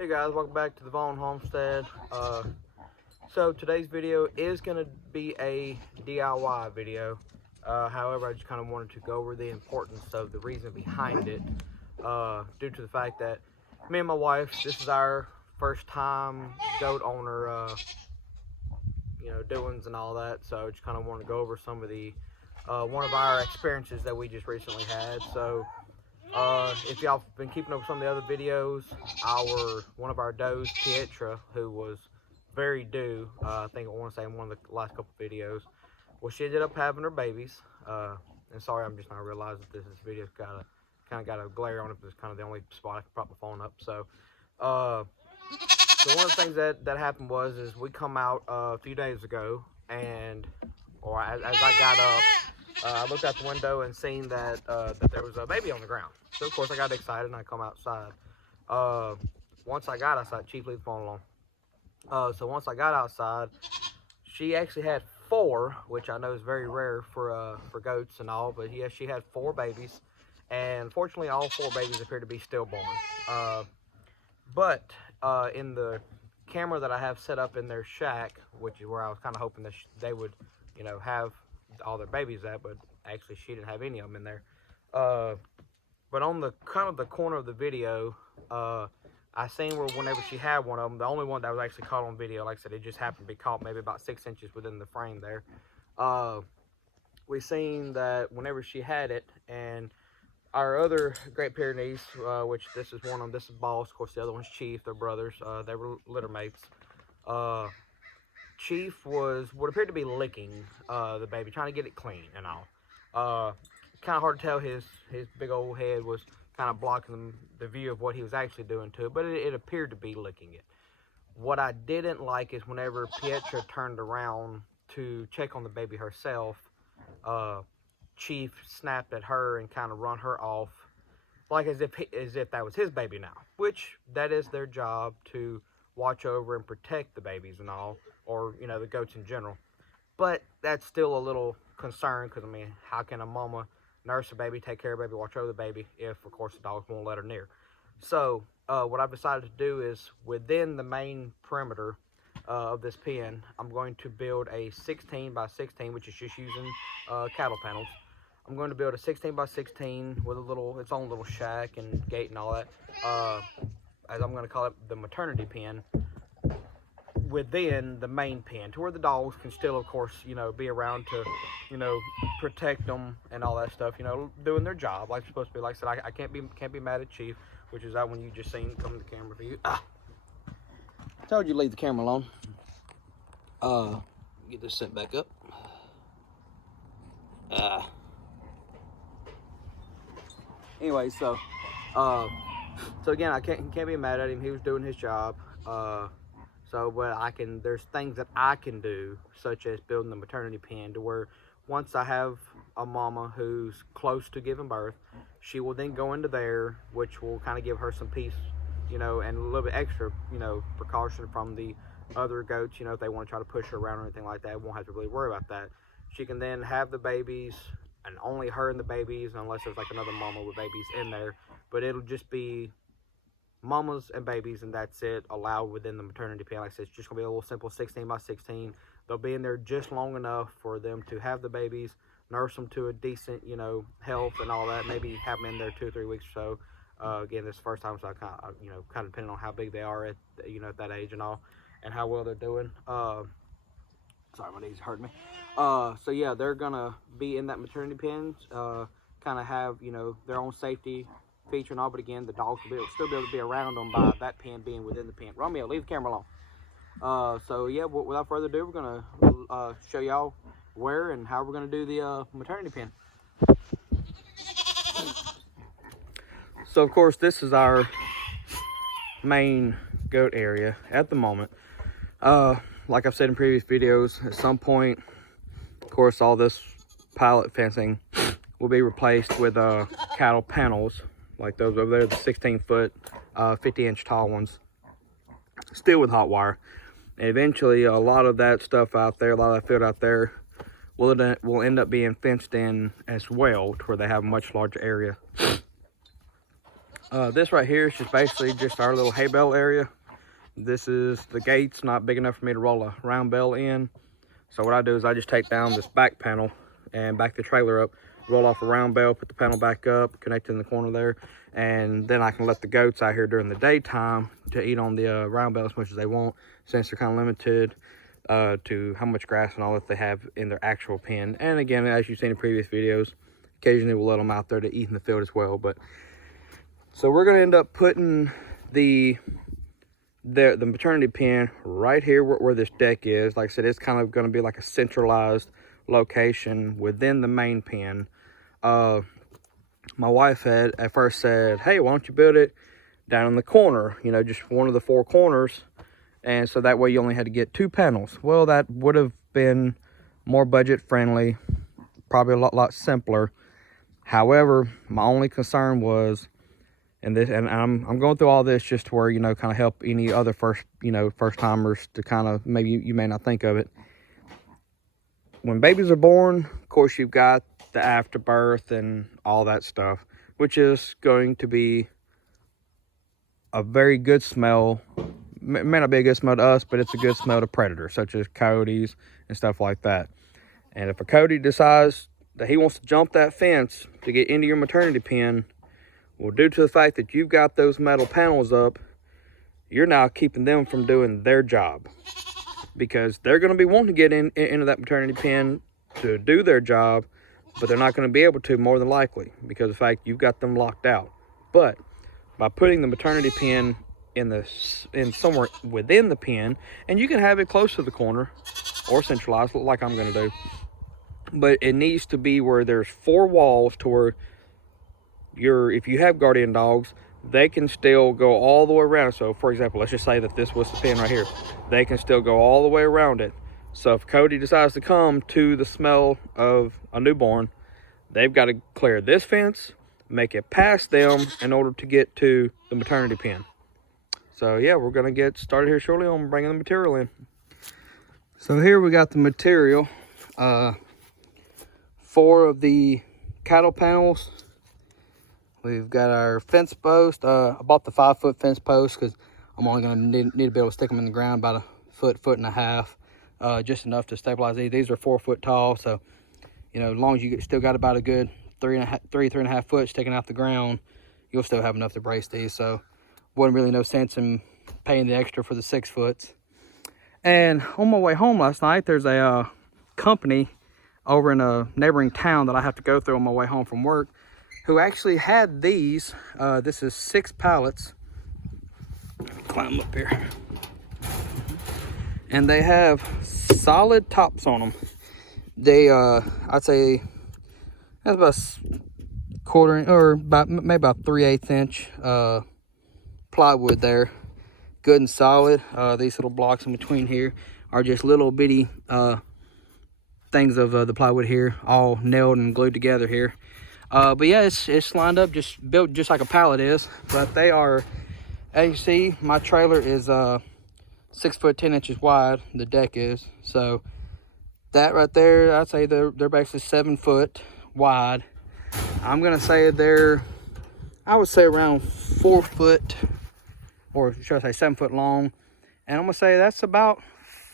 Hey guys, welcome back to the Vaughn Homestead. So today's video is going to be a DIY video. However, I just kind of wanted to go over the importance of the reason behind it, due to the fact that me and my wife, this is our first time goat owner, doings and all that. So I just kind of want to go over some of the one of our experiences that we just recently had. So if y'all been keeping up with some of the other videos, one of our does, Pietra, who was very due, I think I want to say in one of the last couple videos, well, she ended up having her babies. And sorry, I'm just now realizing that this video's kind of got a glare on it, but it's kind of the only spot I can prop my phone up. So one of the things that happened is we come out a few days ago, and as I got up, I looked out the window and seen that there was a baby on the ground. So of course I got excited and I come outside. Once I got outside, Chief, leave the phone alone. So once I got outside, she actually had 4, which I know is very rare for goats and all. But yes, she had 4 babies, and fortunately all 4 babies appear to be stillborn. But in the camera that I have set up in their shack, which is where I was kind of hoping that they would, have all their babies at, but actually she didn't have any of them in there. But on the kind of the corner of the video, I seen where whenever she had one of them, the only one that was actually caught on video, like I said, it just happened to be caught maybe about 6 inches within the frame there. We seen that whenever she had it, and our other Great Pyrenees, which this is one of them, this is Boss, of course the other one's Chief, they're brothers, they were litter mates. Chief would appear to be licking the baby, trying to get it clean and all. Kind of hard to tell, his big old head was kind of blocking the view of what he was actually doing to it, but it appeared to be licking it. What I didn't like is whenever Pietra turned around to check on the baby herself, Chief snapped at her and kind of run her off, like as if that was his baby now, which that is their job, to watch over and protect the babies and all, or the goats in general. But that's still a little concern, because I mean, how can a mama nurse a baby, take care of a baby, watch over the baby, if of course the dogs won't let her near? So what I've decided to do is, within the main perimeter of this pen, I'm going to build a 16 by 16, which is just using cattle panels. I'm going to build a 16 by 16 with its own little shack and gate and all that, as I'm going to call it, the maternity pen, within the main pen, to where the dogs can still, of course, be around to, protect them and all that stuff, doing their job like they're supposed to be. Like I said, I can't be mad at Chief, which is that one you just seen come to the camera for you. Told you to leave the camera alone. Get this set back up. Anyway, so again, I can't be mad at him. He was doing his job. But there's things that I can do, such as building the maternity pen, to where once I have a mama who's close to giving birth, she will then go into there, which will kind of give her some peace, and a little bit extra, precaution from the other goats, if they want to try to push her around or anything like that, won't have to really worry about that. She can then have the babies, and only her and the babies, unless there's like another mama with babies in there, but it'll just be mamas and babies, and that's it, allowed within the maternity pen. Like I said, it's just gonna be a little simple 16 by 16. They'll be in there just long enough for them to have the babies, nurse them to a decent, health and all that. Maybe have them in there 2 or 3 weeks or so. Again, this is the first time, so I kind of depending on how big they are at, at that age and all, and how well they're doing. Sorry, my knees hurt me. So yeah, they're gonna be in that maternity pen, kind of have, their own safety feature and all, but again, the dogs will still be able to be around them by that pen being within the pen. Romeo, leave the camera alone. So yeah, without further ado, we're gonna show y'all where and how we're gonna do the maternity pen. So of course, this is our main goat area at the moment. Like I've said in previous videos, at some point, of course, all this pilot fencing will be replaced with cattle panels, like those over there, the 16-foot, 50-inch tall ones, still with hot wire. And eventually, a lot of that stuff out there, a lot of that field out there, will end up being fenced in as well, to where they have a much larger area. This right here is just basically just our little hay bale area. This is the gates, not big enough for me to roll a round bale in. So what I do is I just take down this back panel and back the trailer up, roll off a round bale, put the panel back up, connect in the corner there, and then I can let the goats out here during the daytime to eat on the round bale as much as they want, since they're kind of limited to how much grass and all that they have in their actual pen. And again, as you've seen in previous videos, occasionally we'll let them out there to eat in the field as well. But so we're going to end up putting the maternity pen right here where this deck is. Like I said, it's kind of going to be like a centralized location within the main pen. My wife had at first said, hey, why don't you build it down in the corner, you know, just one of the 4 corners, and so that way you only had to get 2 panels. Well, that would have been more budget friendly, probably a lot simpler. However, my only concern was, and I'm going through all this just to where, you know, kind of help any other first timers to kind of, maybe you may not think of it. When babies are born, of course, you've got the afterbirth and all that stuff, which is going to be a very good smell. May not be a good smell to us, but it's a good smell to predators such as coyotes and stuff like that. And if a coyote decides that he wants to jump that fence to get into your maternity pen, well, due to the fact that you've got those metal panels up, you're now keeping them from doing their job, because they're going to be wanting to get into that maternity pen to do their job, but they're not going to be able to, more than likely, because of the fact you've got them locked out. But by putting the maternity pen in somewhere within the pen, and you can have it close to the corner or centralized like I'm going to do, but it needs to be where there's 4 walls to where if you have guardian dogs, they can still go all the way around. So for example, let's just say that this was the pen right here, they can still go all the way around it. So if Cody decides to come to the smell of a newborn, they've got to clear this fence, make it past them in order to get to the maternity pen. So yeah, we're going to get started here shortly on bringing the material in. So here we got the material, 4 of the cattle panels. We've got our fence post. I bought the 5-foot fence post because I'm only going to need to be able to stick them in the ground about a foot and a half, just enough to stabilize these. These are 4 foot tall, so you know, as long as you still got about a good 3.5 foot sticking out the ground, you'll still have enough to brace these. So wasn't really no sense in paying the extra for the 6 foots. And on my way home last night, there's a company over in a neighboring town that I have to go through on my way home from work, who actually had these. This is 6 pallets. Climb up here. And they have solid tops on them. They, I'd say, that's about maybe about 3/8 inch plywood there. Good and solid. These little blocks in between here are just little bitty things of the plywood here, all nailed and glued together here. But yeah, it's lined up, just built just like a pallet is. But they are, as you see, my trailer is 6 foot 10 inches wide. The deck is, so that right there, I'd say they're basically 7 foot wide. I'm gonna say I would say around 4 foot, or should I say 7 foot long. And I'm gonna say that's about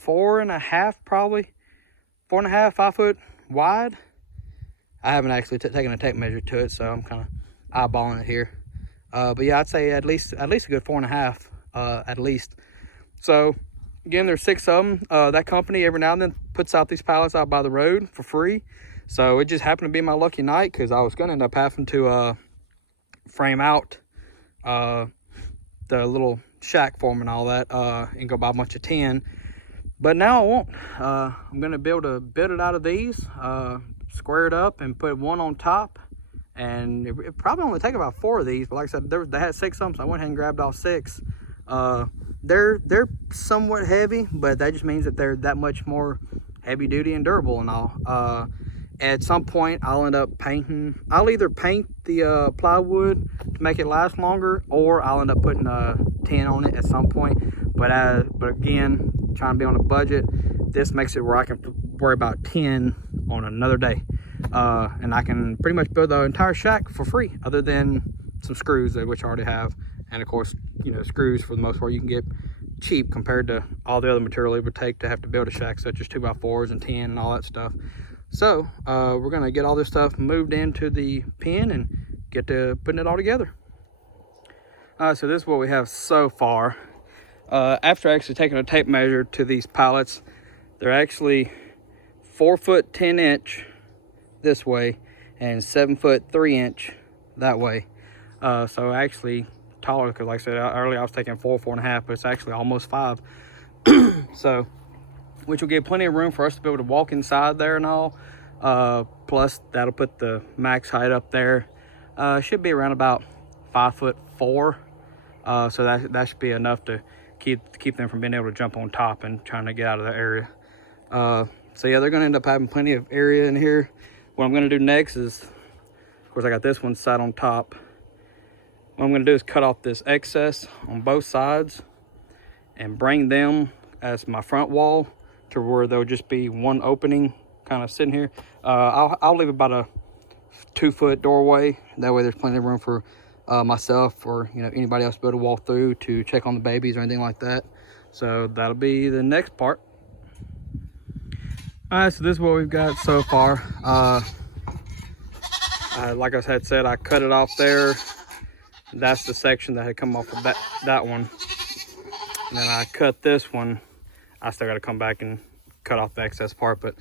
4.5, probably 4.5, 5 foot wide. I haven't actually taken a tape measure to it, so I'm kind of eyeballing it here. But yeah, I'd say at least a good 4.5, at least. So again, there's 6 of them. That company every now and then puts out these pallets out by the road for free. So it just happened to be my lucky night, because I was going to end up having to frame out the little shack for them and all that, and go buy a bunch of tin. But now I won't. I'm going to be able to build it out of these, square it up and put 1 on top. And it probably only take about 4 of these, but like I said, they had 6 of them, so I went ahead and grabbed all 6. They're somewhat heavy, but that just means that they're that much more heavy duty and durable and all. At some point, I'll end up painting. I'll either paint the plywood to make it last longer, or I'll end up putting tin on it at some point. But again, trying to be on a budget, this makes it where I can worry about tin on another day, and I can pretty much build the entire shack for free, other than some screws there, which I already have. And of course, you know, screws for the most part you can get cheap compared to all the other material it would take to have to build a shack, such as 2x4s and 10 and all that stuff. So we're gonna get all this stuff moved into the pen and get to putting it all together. So this is what we have so far. After actually taking a tape measure to these pallets, they're actually 4 foot 10 inch this way and 7 foot 3 inch that way. So actually taller, because like I said earlier, I was taking 4.5, but it's actually almost 5. So, which will give plenty of room for us to be able to walk inside there and all. Plus that'll put the max height up there. Should be around about 5'4". So that should be enough to keep them from being able to jump on top and trying to get out of the area. So yeah, they're gonna end up having plenty of area in here. What I'm gonna do next is, of course I got this one sat on top. What I'm gonna do is cut off this excess on both sides and bring them as my front wall to where there'll just be one opening kind of sitting here. I'll leave about a 2 foot doorway. That way there's plenty of room for myself or, you know, anybody else to be able to walk through to check on the babies or anything like that. So that'll be the next part. All right, so this is what we've got so far. Like I had said, I cut it off there. That's the section that had come off of that one. And then I cut this one. I still got to come back and cut off the excess part, but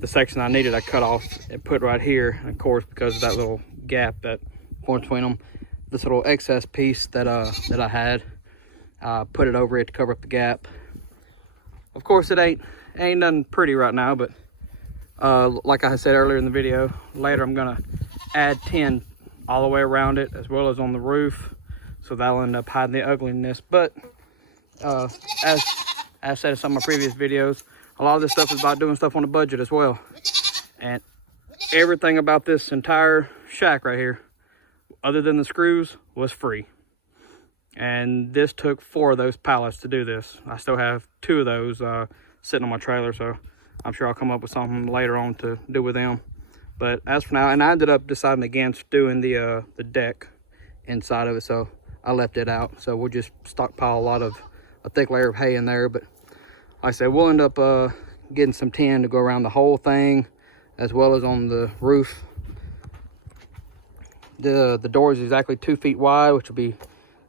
the section I needed I cut off and put right here. And of course, because of that little gap that going between them, this little excess piece that I had, put it over it to cover up the gap. Of course, it ain't nothing pretty right now, but like I said earlier in the video, later I'm gonna add tin all the way around it as well as on the roof, so that'll end up hiding the ugliness. But as I said in some of my previous videos, a lot of this stuff is about doing stuff on a budget as well. And everything about this entire shack right here, other than the screws, was free. And this took 4 of those pallets to do this. I still have 2 of those sitting on my trailer, so I'm sure I'll come up with something later on to do with them. But as for now, and I ended up deciding against doing the deck inside of it, so I left it out. So we'll just stockpile a thick layer of hay in there. But like I said, we'll end up getting some tin to go around the whole thing, as well as on the roof. The door is exactly 2 feet wide, which will be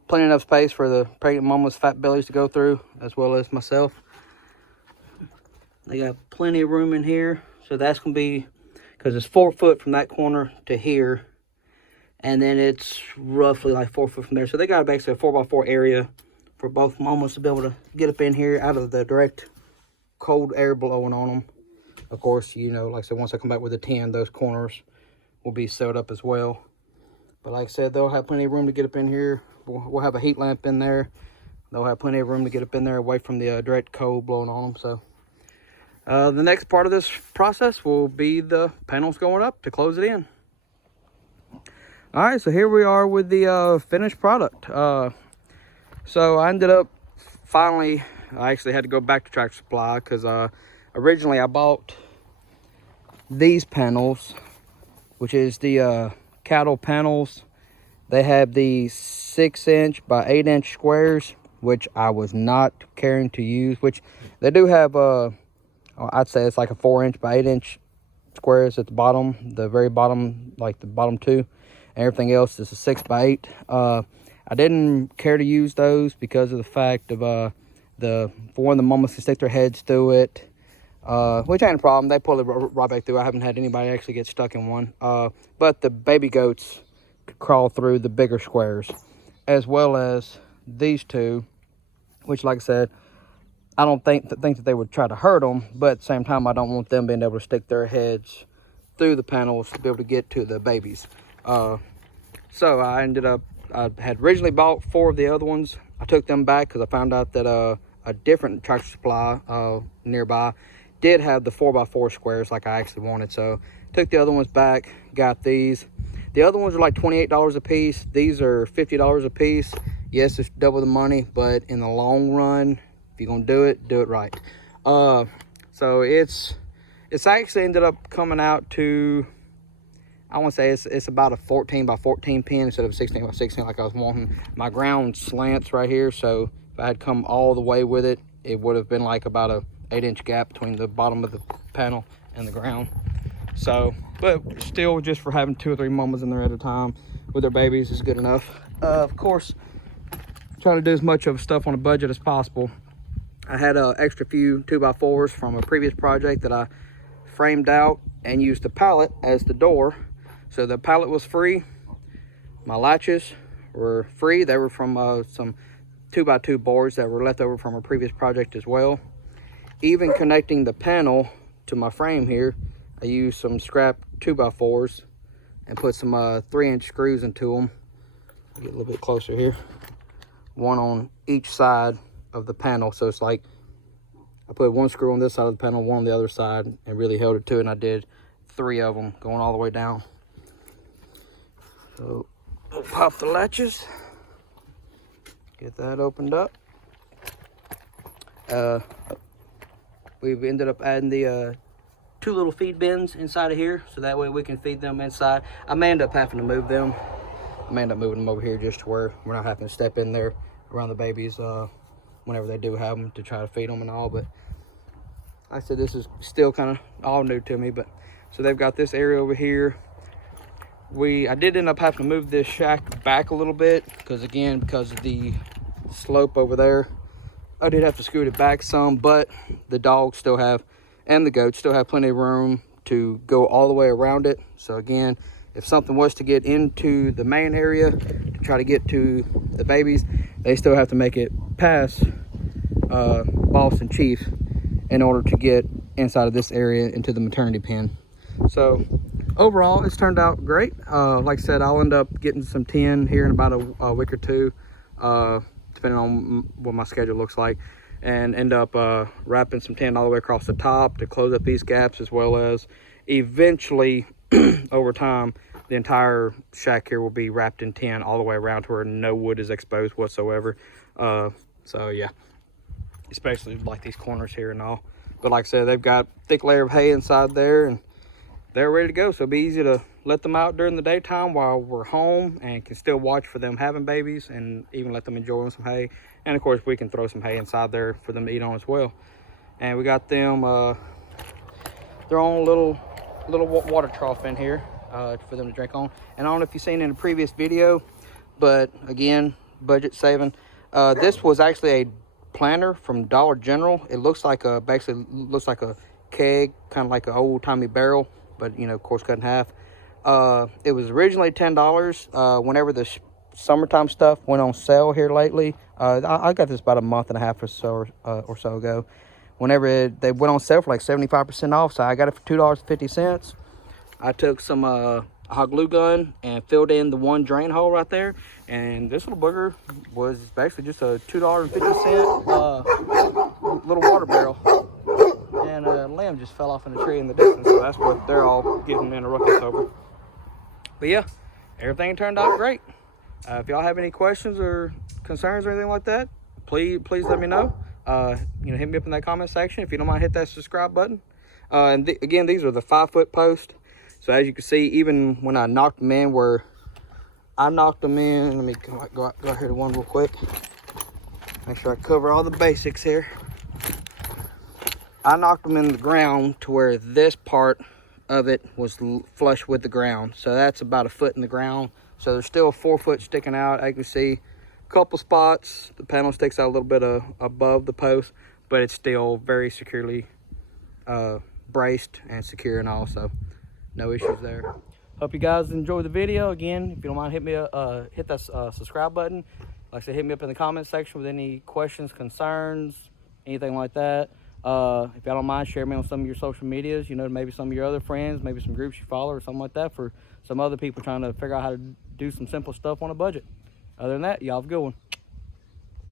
plenty enough space for the pregnant mamas, fat bellies to go through, as well as myself. They got plenty of room in here, so that's gonna be, because it's 4 foot from that corner to here, and then it's roughly like 4 foot from there. So they got basically a 4x4 area for both mamas to be able to get up in here out of the direct cold air blowing on them. Of course, you know, like I said, once I come back with the tin, those corners will be sewed up as well. But like I said, they'll have plenty of room to get up in here. We'll have a heat lamp in there. They'll have plenty of room to get up in there away from the direct cold blowing on them. So the next part of this process will be the panels going up to close it in. All right, so here we are with the finished product. So I ended up finally, I actually had to go back to Tractor Supply because originally I bought these panels, which is the cattle panels. They have the 6-inch by 8-inch squares, which I was not caring to use, which they do have I'd say it's like a 4-inch by 8-inch squares at the bottom, the very bottom, like the bottom 2, and everything else is a 6 by 8. I didn't care to use those because of the fact of for one, the mamas can stick their heads through it, which ain't a problem. They pull it right back through. I haven't had anybody actually get stuck in one. But the baby goats could crawl through the bigger squares, as well as these 2, which, like I said, I don't think that they would try to hurt them, but at the same time, I don't want them being able to stick their heads through the panels to be able to get to the babies. So I had originally bought 4 of the other ones. I took them back because I found out that a different Tractor Supply nearby did have the 4x4 squares like I actually wanted. So took the other ones back, got these. The other ones are like $28 a piece. These are $50 a piece. Yes, it's double the money, but in the long run, if you're gonna do it right. So it's actually ended up coming out to, I want to say it's about a 14 by 14 pin instead of 16 by 16 like I was wanting. My ground slants right here, so if I had come all the way with it, it would have been like about a 8-inch gap between the bottom of the panel and the ground. So, but still, just for having 2 or 3 mamas in there at a time with their babies is good enough. Of course, trying to do as much of stuff on a budget as possible. I had an extra few 2x4s from a previous project that I framed out and used the pallet as the door. So the pallet was free. My latches were free. They were from some 2x2 boards that were left over from a previous project as well. Even connecting the panel to my frame here, I used some scrap 2x4s and put some 3-inch screws into them. Get a little bit closer here. One on each side of the panel, so it's like I put 1 screw on this side of the panel, 1 on the other side, and really held it to it, and I did 3 of them going all the way down. So we'll pop the latches, get that opened up. We've ended up adding the 2 little feed bins inside of here, so that way we can feed them inside. I may end up having to move them. I may end up moving them over here just to where we're not having to step in there around the babies whenever they do have them to try to feed them and all. But like I said, this is still kind of all new to me. But so they've got this area over here. I did end up having to move this shack back a little bit because of the slope over there. I did have to scoot it back some, but the dogs still have, and the goats still have plenty of room to go all the way around it. So again, if something was to get into the main area to try to get to the babies, they still have to make it past Boss and Chief in order to get inside of this area into the maternity pen. So overall, it's turned out great. Like I said, I'll end up getting some tin here in about a week or two, depending on what my schedule looks like, and end up wrapping some tin all the way across the top to close up these gaps, as well as eventually over time the entire shack here will be wrapped in tin all the way around to where no wood is exposed whatsoever. So yeah, especially like these corners here and all. But like I said, they've got a thick layer of hay inside there and they're ready to go. So it'll be easy to let them out during the daytime while we're home and can still watch for them having babies and even let them enjoy some hay. And of course, we can throw some hay inside there for them to eat on as well. And we got them their own little water trough in here for them to drink on. And I don't know if you've seen in a previous video, but again, budget saving. This was actually a planter from Dollar General. It looks like basically looks like a keg, kind of like an old-timey barrel, but you know, of course, cut in half. It was originally $10. Whenever the summertime stuff went on sale here lately, I got this about a month and a half or so ago. Whenever they went on sale for like 75% off, so I got it for $2.50. I took some hot glue gun and filled in the one drain hole right there, and this little booger was basically just a $2.50 little water barrel. And a lamb just fell off in a tree in the distance, so that's what they're all getting in a ruckus over. But yeah, everything turned out great. If y'all have any questions or concerns or anything like that, please let me know. Hit me up in that comment section. If you don't mind, hit that subscribe button. Again, these are the 5-foot posts. So as you can see, even when I knocked them in, let me go out here to one real quick. Make sure I cover all the basics here. I knocked them in the ground to where this part of it was flush with the ground. So that's about 1 foot in the ground. So there's still 4 foot sticking out. As you can see, a couple spots. The panel sticks out a little bit above the post, but it's still very securely braced and secure and all. So no issues there. Hope you guys enjoyed the video. Again, if you don't mind, hit that subscribe button. Like I said, hit me up in the comment section with any questions, concerns, anything like that. If y'all don't mind, share me on some of your social medias, maybe some of your other friends, maybe some groups you follow or something like that, for some other people trying to figure out how to do some simple stuff on a budget. Other than that, y'all have a good one.